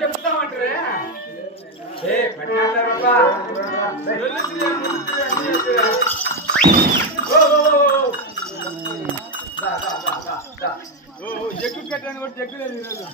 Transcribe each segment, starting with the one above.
చెప్తామంటారే jug కట్టాను కూడా jug లేదు ఈరోజు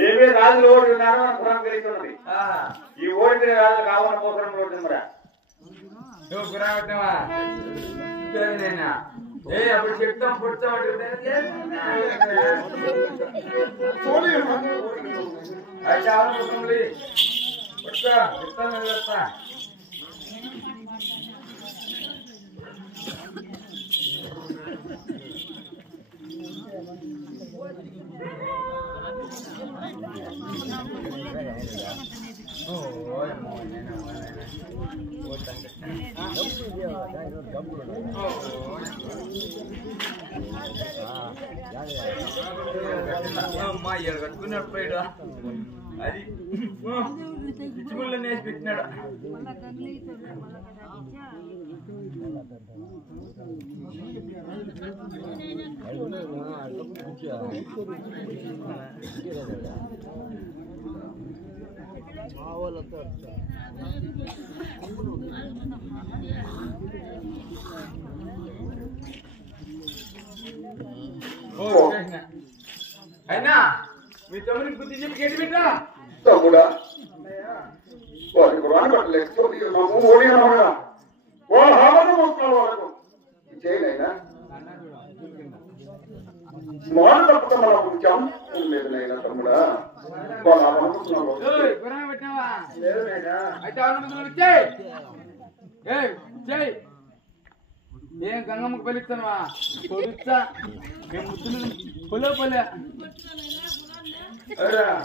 ఏమీ రాజులు ఓడి ఉన్నారో అని పురాణం కలిగిస్తున్నది. ఈ ఓడిన రాజులు కావాలని పోసరం ఓడింది మరి అప్పుడు చెప్తాం పుడతాం చెప్తా అమ్మా కట్టుకున్నాడు అది పిచ్చిముళ్ళు నేసి పెట్టినాడు. అయినా మీ తమ్ముడికి బుద్ధి చెప్పి గేటి పెట్టా తమ్ముడా వారికి రానిపట్లేదు ఓడినా ఓ హామీ వస్తున్నాడు వాళ్ళకు చేయనైనా మాట తప్పకుండా మనం ఉంచాం లేదునైనా తమ్ముడా ఏం గంగమ్మకు పెళ్ళిస్తానువా పొలుస్తా మేము ముద్దులు పొలే పొలే Yeah.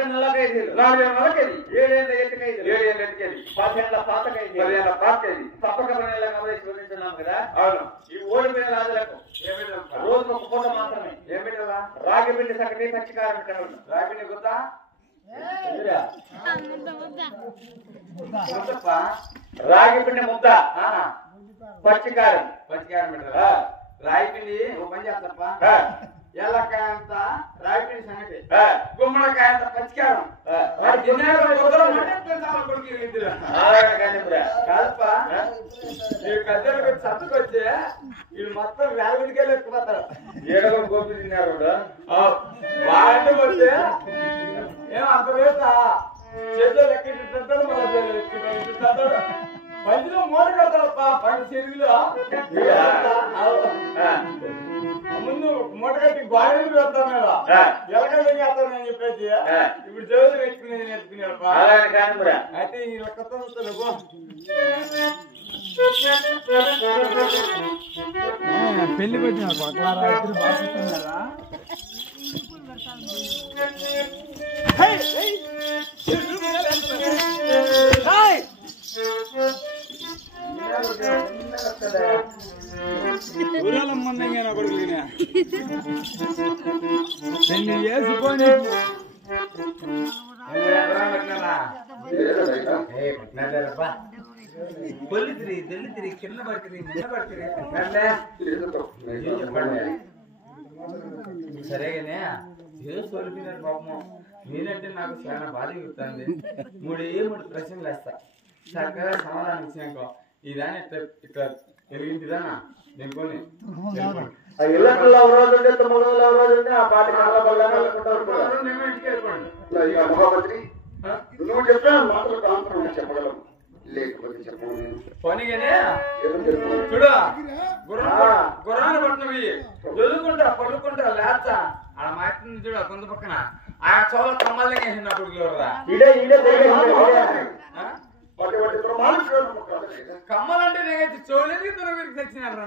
4 నెలల ఖైదీలు 4 నెలల ఖైదీ 7 ఏళ్ళ ఎత్తు ఖైదీలు 7 ఏళ్ళ ఎత్తు ఖైదీ 10 ఏళ్ళ పాత ఖైదీలు 10 ఏళ్ళ పాత ఖైదీ తప్పక పనేళ్ళ కాబట్టి చూపించున్నాం కదా అవును ఈ ఓడిపోయిన రాజులకు రోజు ఒక పూట మాత్రమే ఏం పెట్టాలా రాగి పిండి సగటి పచ్చికారం పెట్టడం రాగిని గుద్దా రాగి పిండి ముద్ద పచ్చికారం పెట్టాలా రాయి పిండి ఓ పని చేస్తప్ప ఎల్లకాయ అంత రాయి పిండి సంగతి గుమ్మడికాయ అంత పచ్చికారం కాదప్ప మీరు కద్దెలకు చదువుకొచ్చి వీళ్ళు మొత్తం వేలవిడికెళ్ళి ఎత్తుకుపోతారు ఏడవ గోపి తిన్నారు బాగా వస్తే ఏం అంత రేట చేతులు ఎక్కిట్టాడు మన పంచిలో మూట కడతాడప్ప పని చెరువులో ముందు మూట కట్టి గోడలు పెడతాను కదా ఎలకలు చేస్తాను అని చెప్పేసి ఇప్పుడు చెవులు పెట్టుకునేది నేర్చుకున్నాడప్ప అయితే ఈ లెక్కతో పెళ్లికి వచ్చిన రాత్రి బాగున్నారా ఊరాలమ్మందంగా నా కొడుకు పెళ్లి చేసుకొని పొల్లితిరి తెల్లితిరి కింద పడుతుంది మీద పడుతుంది సరేగానే ఏదో సోలిపినారు పాపము నేనంటే నాకు చాలా బాధ చెప్తాంది 3 ప్రశ్నలు వేస్తా చక్కగా సమాధానం ఇచ్చినాక ఇదాని ఇట్లా ఎలిగింటిదానా నేను కొని ఇళ్ళల్లో ఎవరోజు ఉంటే 9 ఎవరోజు ఉంటే ఆ పాటి మహామంత్రి నువ్వు చెప్పిన మాటలకు ఆంధ్రం చెప్పగలం లేకపోతే చెప్పను పోనీగానే చూడు గుర్రాన్ని పట్టినవి చదువుకుంటా పడుకుంటా లేచా ఆడ మాట్లాడి చూడు కొంత పక్కన ఆ చోళ కమ్మల్ని వేసినప్పుడు కమ్మలంటే నేను చోళకి తొలగి తెచ్చినారు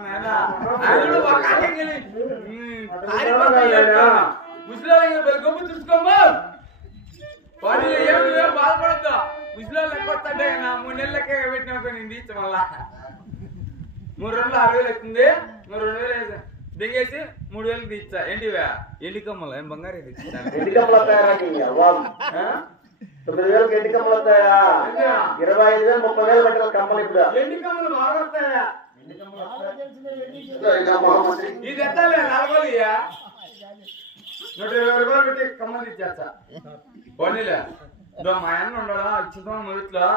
ముసలి గొప్ప చూసుకోమ్మా పని ఏం బాధపడద్దు ముసలి లెక్కొస్తాంటే నా 3 నెలలకే పెట్టినా నేను ఇచ్చ మళ్ళా 3 రోజులు 6,000 అవుతుంది 2,000 వేసా దిగేసి 3,000 తీచ్చా ఏంటివా ఎండికమ్మలు ఏం బంగారు ఎండికమ్మలు వస్తాయా 9,000 ఎండికమ్మలు వస్తాయా 25,000 30,000 పెట్టాలి కమ్మలు ఇప్పుడు ఎండికమ్మలు బాగా వస్తాయా మహామంత్రి ఇది ఎత్తాలే 4,000 120 రూపాయలు పెట్టి కమ్మలు ఇచ్చేస్తా పోనీలే మా అన్న ఉండడా ఇచ్చుదాం మొదట్లో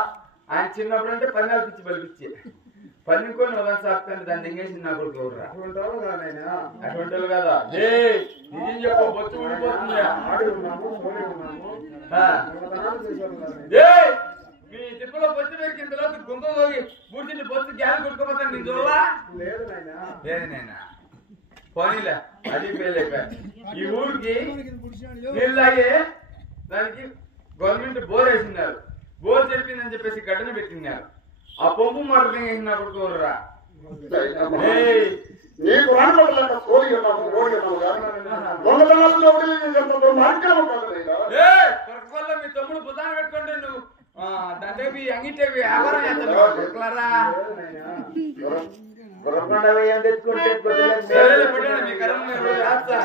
ఆయన చిన్నప్పుడు అంటే 10,000 పిచ్చి బలిపించి పన్నుకొని వదలు సాగుతాను దాన్ని దిగేసి నా కొడుకు ఎవరురా అటువంటి వాళ్ళు కదా నిజం చెప్ప బొచ్చు ఊడిపోతుంది మీ తిప్పలో బొచ్చు పెరిగిన తర్వాత గుంతలోకి బూడిని బొచ్చు గ్యాస్ కొట్టుకోపోతాను నేను చూడలా లేదు నాయనా పోనీలే అది ఫెయిల్ అయిపోయా ఈ ఊరికి నీళ్ళలాగే దానికి గవర్నమెంట్ బోర్ వేసినారు బోర్ చెప్పిందని చెప్పేసి గడ్డను పెట్టినారు ఆ పంపు మాట వేసినప్పుడు కోరురా నీకు రానుకోలేక కోడి మీ తమ్ముడు బుధాన్ని పెట్టుకుంటే నువ్వు దాంట్లో అంగిటేవి వ్యాపారం చేస్తారా తెచ్చుకుంటే మీ కరం రాస్తా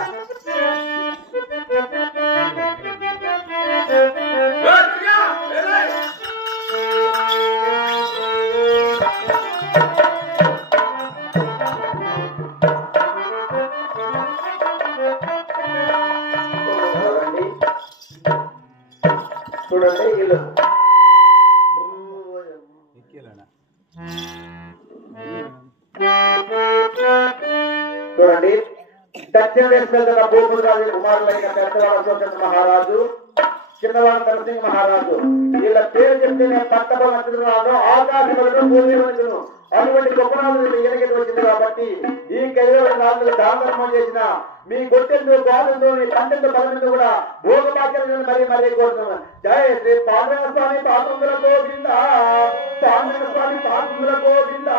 చూడండి వీళ్ళు చూడండి దక్షిణ దేశంలో భూములు రాజు కుమారులైన పెద్దవాళ్ళ మహారాజు చిన్నవాళ్ళ నరసింహ మహారాజు వీళ్ళ పేరు చెప్తేనే పట్టబడుతున్నాను ఆకాశములను పూర్వీకులను అటువంటి గొప్పరాజులు ఎనగటి వచ్చింది కాబట్టి ఈ కైవేల రాజులు దానధర్మం చేసిన మీ గొట్టెందు బాధంతో మీ పంటెందు బలమెందు కూడా భోగభాగ్యాలను మరీ కోరుతున్నాను. జయ శ్రీ పాండురంగ స్వామి పాత్రుల గోవింద పాండురంగ స్వామి పాత్రుల గోవింద